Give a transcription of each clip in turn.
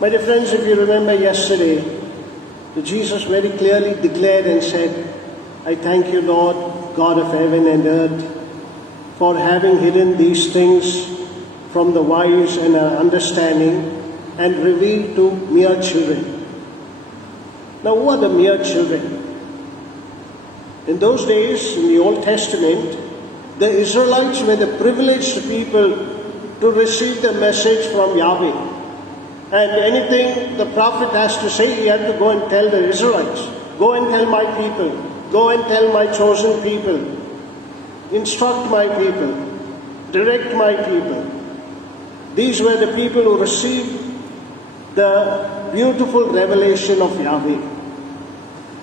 My dear friends, if you remember yesterday, Jesus very clearly declared and said, I thank you, Lord, God of heaven and earth, for having hidden these things from the wise and understanding and revealed to mere children. Now, who are the mere children? In those days, in the Old Testament, the Israelites were the privileged people to receive the message from Yahweh. And anything the prophet has to say, he had to go and tell the Israelites. Go and tell my people. Go and tell my chosen people. Instruct my people. Direct my people. These were the people who received the beautiful revelation of Yahweh.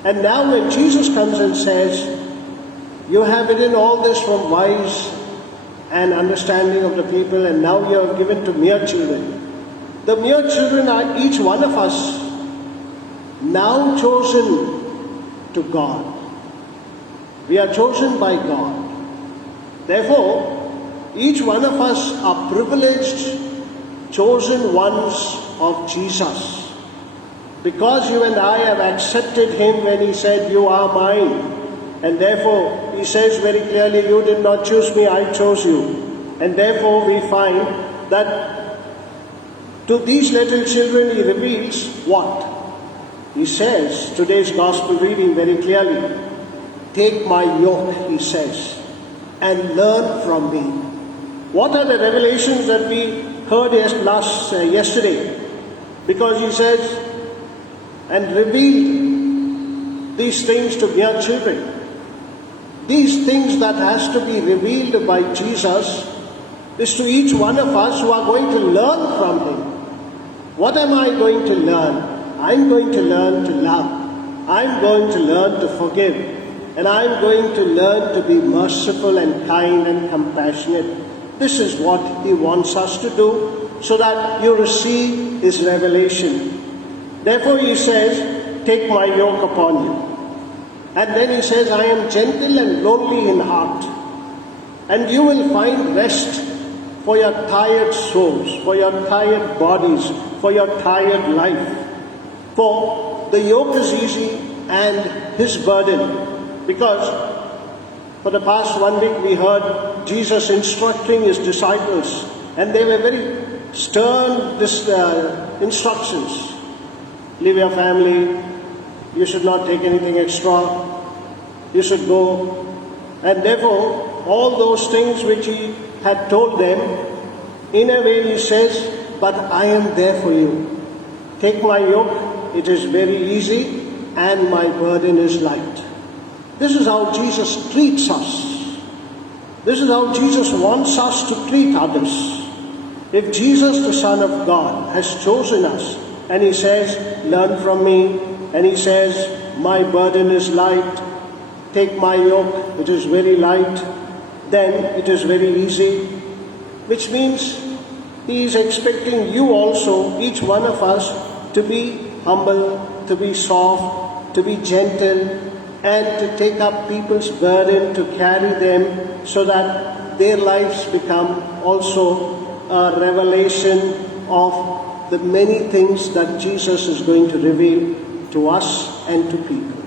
And now when Jesus comes and says, you have hidden all this from wise and understanding of the people, and now you have given to mere children. The mere children are each one of us now chosen to God. We are chosen by God. Therefore, each one of us are privileged, chosen ones of Jesus. Because you and I have accepted Him when He said, you are mine. And therefore, He says very clearly, you did not choose me, I chose you. And therefore, we find that to these little children He reveals what? He says, today's gospel reading very clearly, take my yoke, He says, and learn from me. What are the revelations that we heard yesterday? Because He says, and reveal these things to mere children. These things that has to be revealed by Jesus is to each one of us who are going to learn from Him. What am I going to learn? I'm going to learn to love. I'm going to learn to forgive. And I'm going to learn to be merciful and kind and compassionate. This is what He wants us to do so that you receive His revelation. Therefore He says, take my yoke upon you. And then He says, I am gentle and lowly in heart. And you will find rest for your tired souls, for your tired bodies, for your tired life. For the yoke is easy and His burden. Because for the past 1 week we heard Jesus instructing His disciples, and they were very stern instructions. Leave your family, you should not take anything extra, you should go. And therefore, all those things which He had told them, in a way He says, but I am there for you. Take my yoke, it is very easy, and my burden is light. This is how Jesus treats us. This is how Jesus wants us to treat others. If Jesus, the Son of God, has chosen us, and He says, learn from me, and He says, my burden is light, take my yoke, it is very light, then it is very easy, which means He is expecting you also, each one of us, to be humble, to be soft, to be gentle, and to take up people's burden, to carry them so that their lives become also a revelation of the many things that Jesus is going to reveal to us and to people.